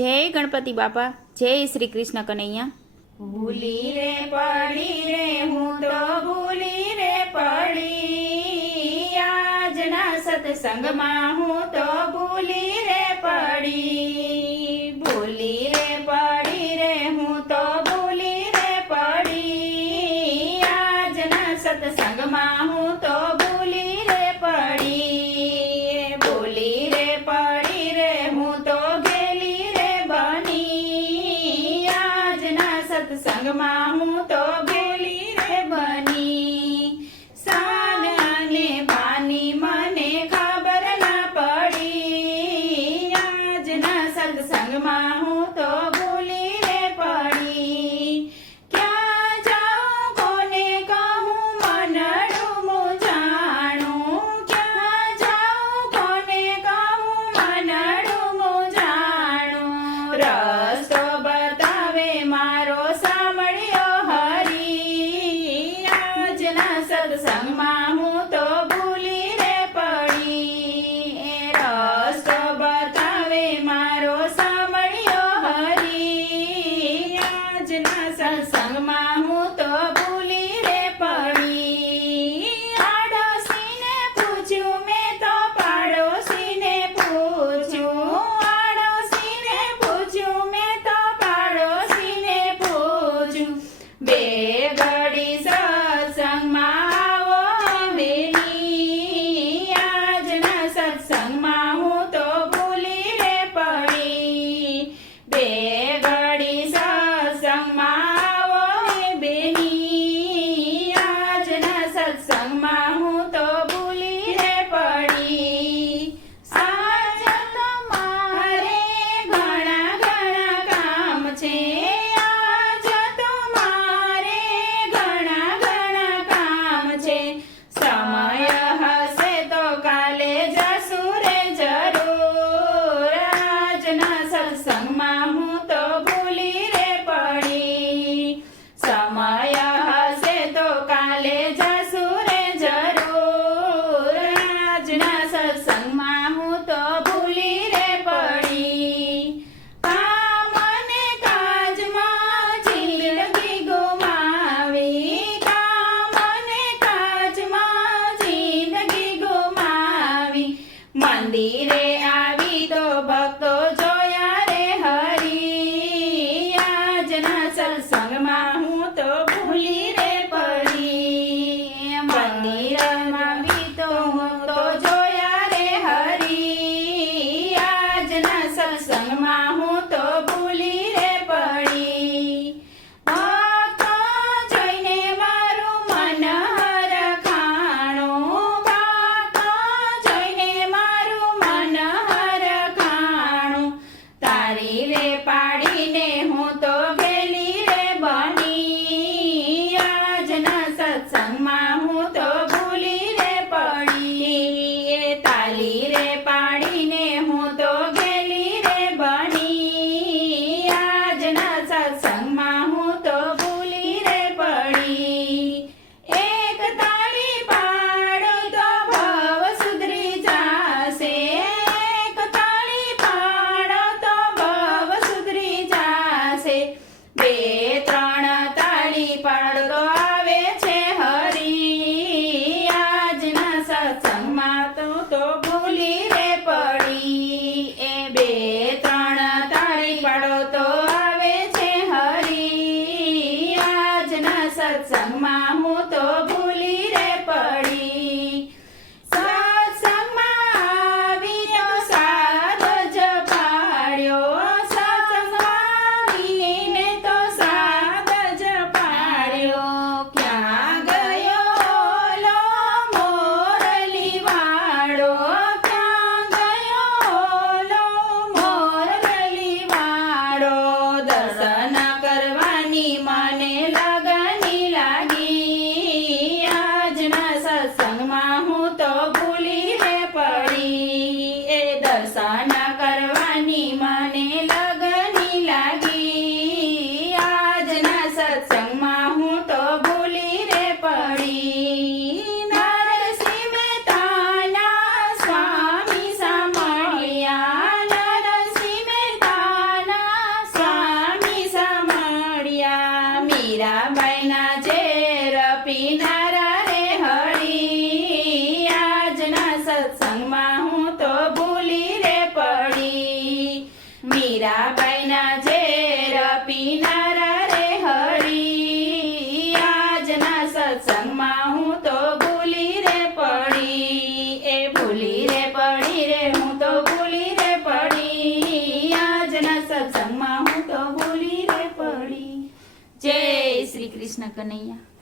જય ગણપતિ બાપા, જય શ્રી કૃષ્ણ કનૈયા। ભૂલી રે પડી રે હું તો ભૂલી રે પડી, આજના સત્સંગમાં હું તો ભૂલી રે પડી। ભૂલી રે પડી રે હું તો ભૂલી રે પડી, આજના સત્સંગમાં હું તો ભૂલી રે પડી। ભૂલી રે પડી રે હું તો ગેલી રે બની, આજના સત્સંગમાં હું તો ગેલી રે બની। સાન અને બાની મને ખબર ના પડી, આજના સત્સંગમાં હું તો ભૂલી રે પડી। ક્યાં જાઉં કોને કહું મનડું મૂંઝાણું, ક્યાં જાઉં કોને કહું મનડું મૂંઝાણું। રસ્તો બતાવે મારો સાંભળ્યો હરી, આજના સત્સંગમાં હું તો ભૂલી રે પડી। રસ્તો બતાવે મારો સાંભળ્યો હરી, આજના સત્સંગમાં હું તો ભૂલી રે પડી। આડોશીને પૂછ્યું મેં તો પાડોશીને પૂછ્યું, આડોશીને પૂછ્યું મેં તો પાડોશીને પૂછ્યું। બે ઘડી સત્સંગમાં આવો બેની, આજના સત્સંગમાં હું તો ભૂલી રે પડી। બે ઘડી સત્સંગમાં આવો બેની, આજના સત્સંગમાં હું તો ભૂલી રે પડી। આજ તો મારે ઘણા ઘણા કામ છે, આજ તો મારે ઘણા ઘણા કામ છે। સમય હશે તો કાલે જશું રે જરૂર, આજના સત્સંગમાં હું તો ભૂલી રે પડી। સમય હશે તો કાલે જશું રે જરૂર, આજના સત્સંગમાં હું તો ભૂલી રે પડી। કામ અને કાજમાં જિંદગી ગુમાવી, કામ અને કાજમાં જિંદગી ગુમાવી। મંદિરે આવી તો ભક્તો જોયા રે હરી, આજના સત્સંગમાં હું તો ભૂલી રે પડી। મંદિરમાં આવી તો હું તો જોયા રે હરી, આજના સત્સંગમાં હું તો ભૂલી રે પડી। ભક્તો જોઈને મારું મન હરખાણું, ભક્તો જોઈને મારું મન હરખાણું। તારી રે પાડીને હું તો ગેલી રે બની, આજના સત્સંગમાં હું તો ભૂલી રે પડી। તાલી રે પાડીને હું તો ગેલી રે બની, આજના સત્સંગમાં હું તો ભૂલી રે પડી। એક તાળી પાડું તો ભવ સુધરી જાશે, એક તાળી પાડો તો ભવ સુધરી જાશે। બે ત્રણ તાળી પાડો તો આવે છે હરી, આજના સત્સંગમાં તો ભૂલી રે પડી। બે ત્રણ તાળી પાડો તો આવે છે હરી, આજના સત્સંગમાં હું તો ભૂલી રે પડી। સત્સંગમાં આવી તો સાદ જ પાડ્યો, સત્સંગમાં આવીને તો સાદ જ પાડ્યો। ક્યાં ગયો ઓલો મોરલી વાળો, ક્યાં મીરાબાઈના ઝેર પીનારા રે હળી આજના સત્સંગમાં હું તો ભૂલી રે પડી મીરાબાઈના ઝેર પીનારા રે હળી આજના સત્સંગમાં હું તો ભૂલી રે પડી એ ભૂલી રે પડી રે હું તો ભૂલી રે પડી આજના સત્સંગમાં હું તો ભૂલી રે પડી જય શ્રી કૃષ્ણ કનૈયા